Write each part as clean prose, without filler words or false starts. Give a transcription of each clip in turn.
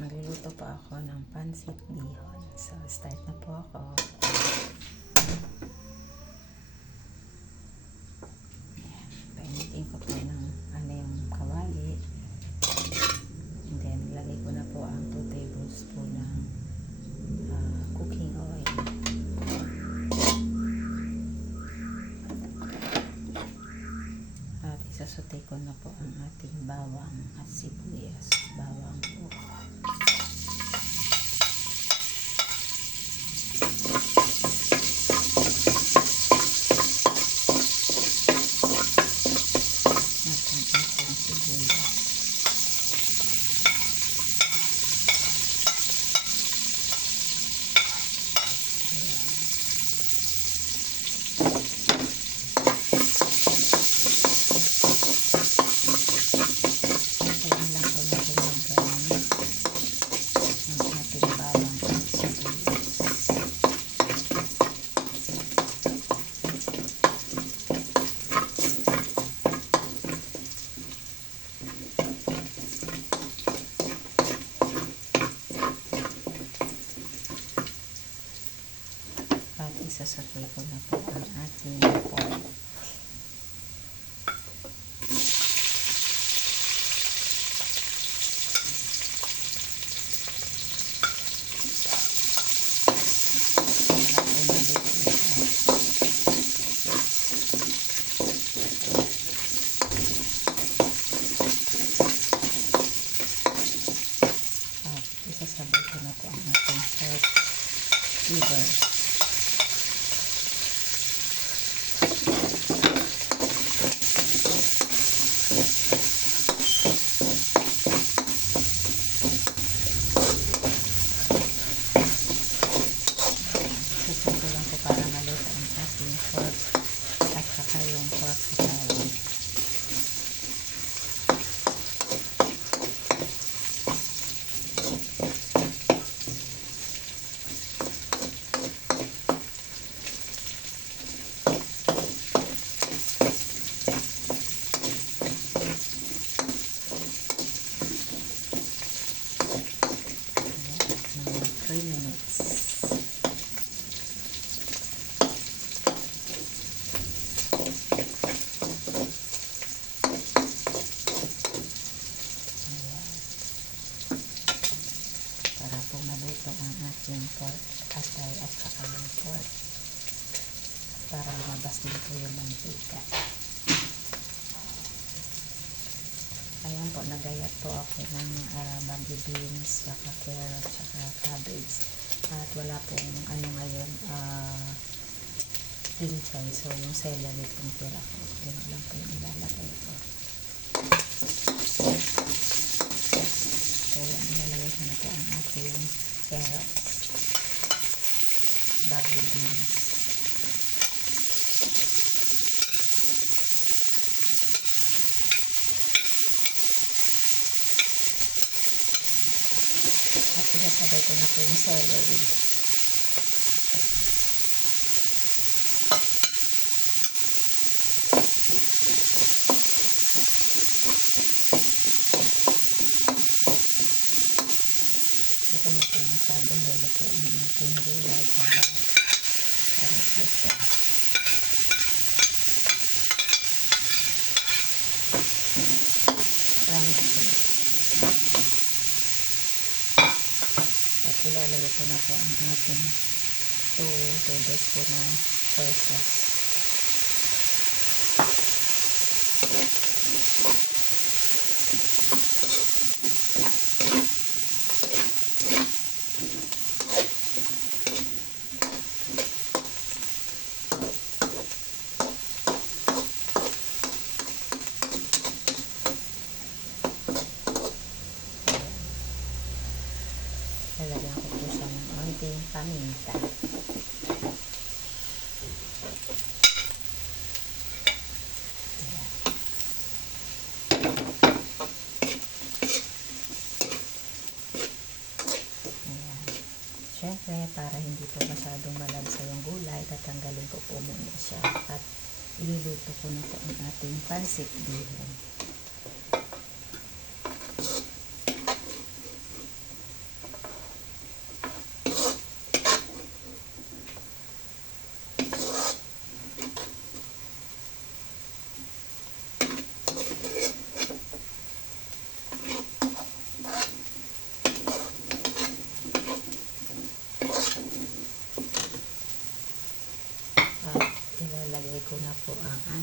Magluluto pa ako ng pansit bihon. So, start na po ako. Ayan. Painitin ko po ng yung kawali. And then, ilagay ko na po ang 2 tablespoon ng cooking oil. At isasote ko na po ang ating bawang at sibuyas. Bawang po. Isasakay ko na po ang ating pork. At isasabay ko na po ang ating pork liver. Para maluto ang ating pork at saka yung pork salad. Mga 3 minutes. Maluto ang ating pork atay at saka yung pork para lumabas din po yung mantika. Ayan po, nagayat po ako ng baby beans, saka carrot, saka cabbage. At wala pong ngayon pinchay. So yung celery pong tira ko, yun lang po yung ilalagay ko. So yan, ilalagay ko na po ang ating carrots, baby beans. At isasabay ko na po yung celery. Ito na po masyadong lulutuin yung ating gulay para ano po siya. At ilalagay ko na po ang ating 2 tablespoon na soy sauce. Lalagyan ko po siya ng konting paminta. Siyempre, para hindi po masyadong malabsa yung gulay, tatanggalin ko po muna siya at iluluto ko na po ang ating pansit bihon.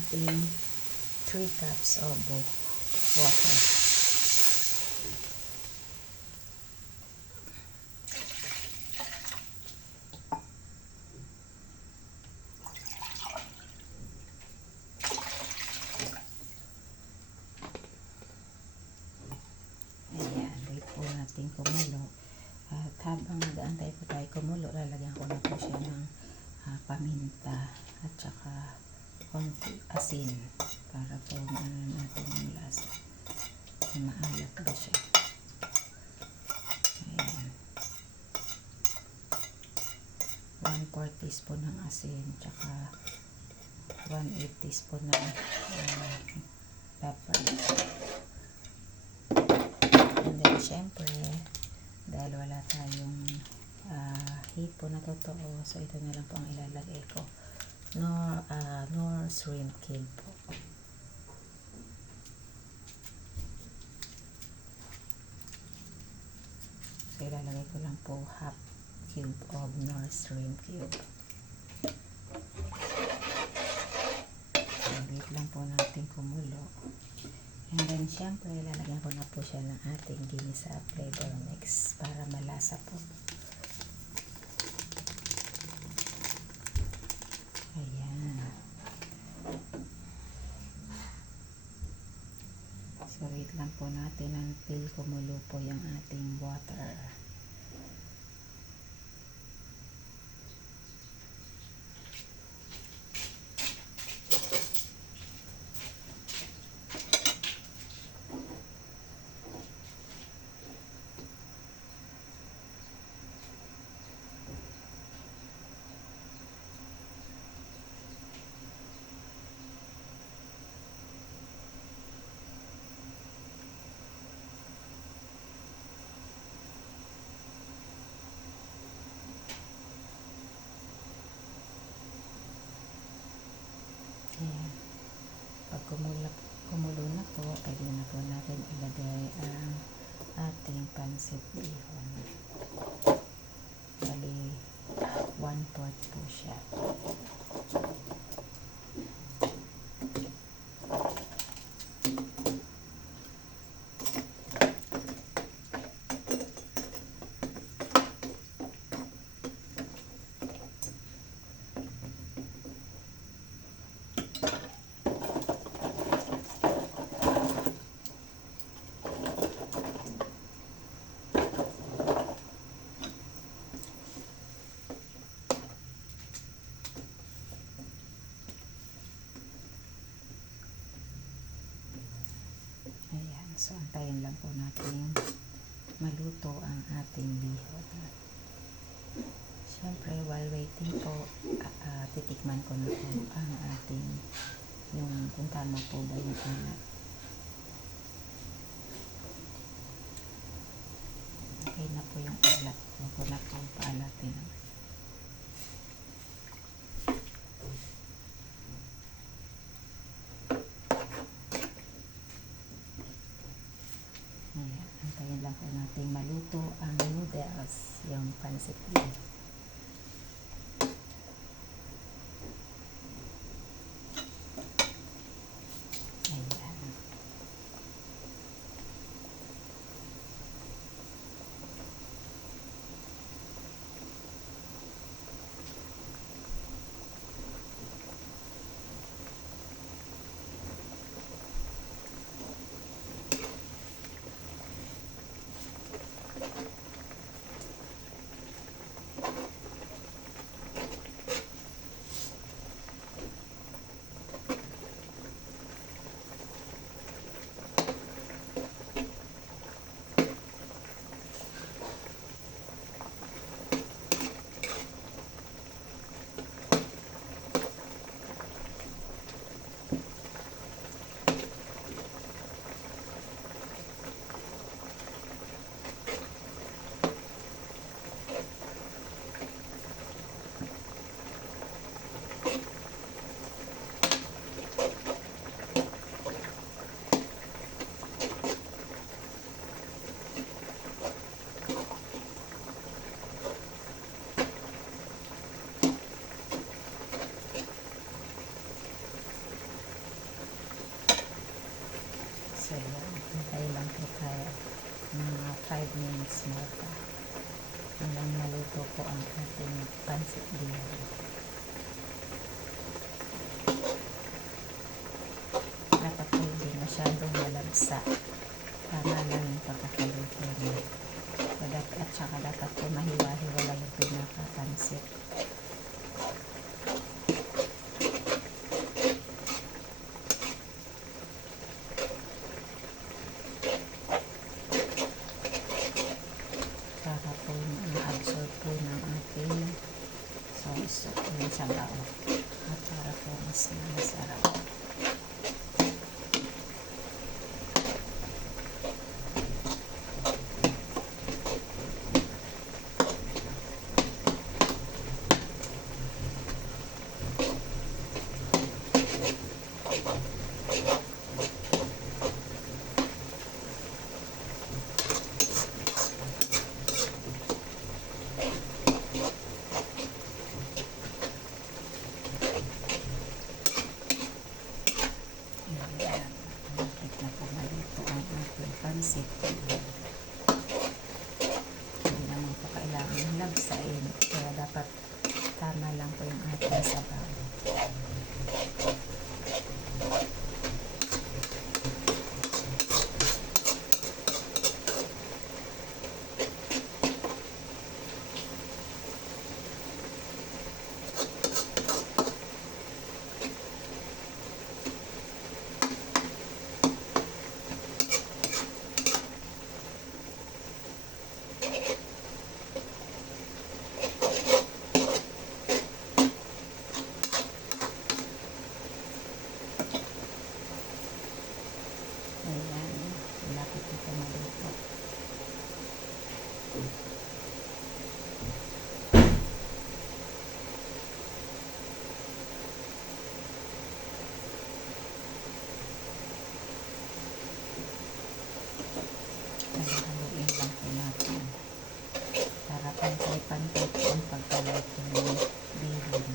ating 3 cups of water. Ayan, wait po natin kumulo. At habang nag-aantay po tayo kumulo, lalagyan ko na po siya ng paminta at saka konti asin para po maano natin yung lasa. Maalat ba siya? Ayan. 1/4 teaspoon ng asin tsaka 1/8 teaspoon ng pepper. And then syempre dahil wala tayong hipon na totoo, so ito na lang po ang ilalagay ko. Nor shrimp cube po. So ilalagay ko lang po half cube of nor shrimp cube. Wait lang po natin kumulo. And then syempre ilalagyan ko na po siya ng ating ginisa flavor mix para malasa po. Ayan. So wait lang po natin until kumulo po yung ating water. Ayan. Pag kumulo na po, pwede na po natin ilagay ang ating pansit bihon. Bali, 1/4 po siya. Ayan, so antayin lang po natin maluto ang ating bihon. Siyempre, while waiting po, titikman ko na po ang ating yung kung tama po ba yung alat. Okay na po yung alat. Huwag ko na po paalatin. Ayan, antayin lang po natin maluto ang noodles, yung pancit bihon. Ayan. 5 minutes more pa hanggang maluto po ang ating pansit bihon. Dapat po hindi masyadong malagsa, tama lang yung pagkakaluto niya. At saka dapat po mahiwa-hiwala yung pinaka-pansit. Para po ma-absorb po ng ating sauce yung sabaw. At para po mas masarap. Pansit. Hindi naman po kailangan ng lagsain. Kaya dapat tama lang po yung ating sabaw. Ayan, lapit ito maluto. Haluin lang po natin para pantay-pantay po ang pagkaluto ng bihon.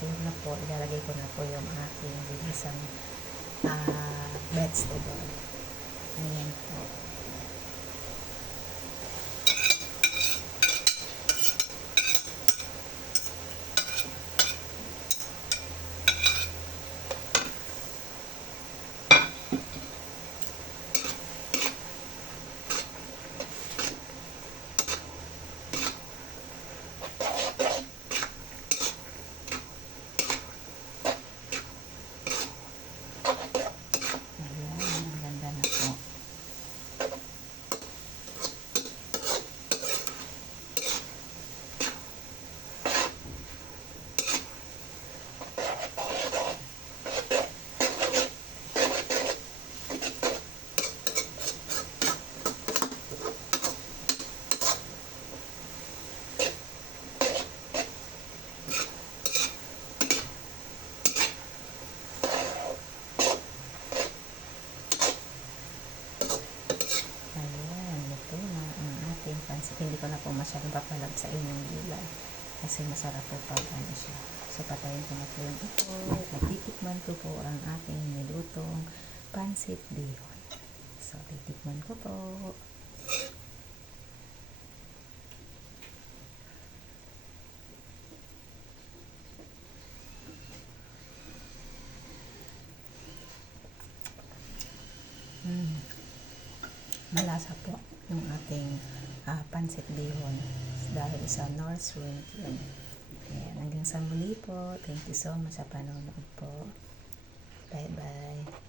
Na po, ilalagay ko na po yung aking binisang vegetable. Ayan po. Hindi ko na po masyadong papalag sa inyong gulay kasi masarap po pag ano siya. So patayin ko na po yung ito. Titikman ko po ang ating nilutong pansit bihon. So titikman ko po. Malasa po yung ating pansit bihon dahil sa North Wind yun. Ayan, hanggang sa muli po. Thank you so much sa panonood po. Bye bye.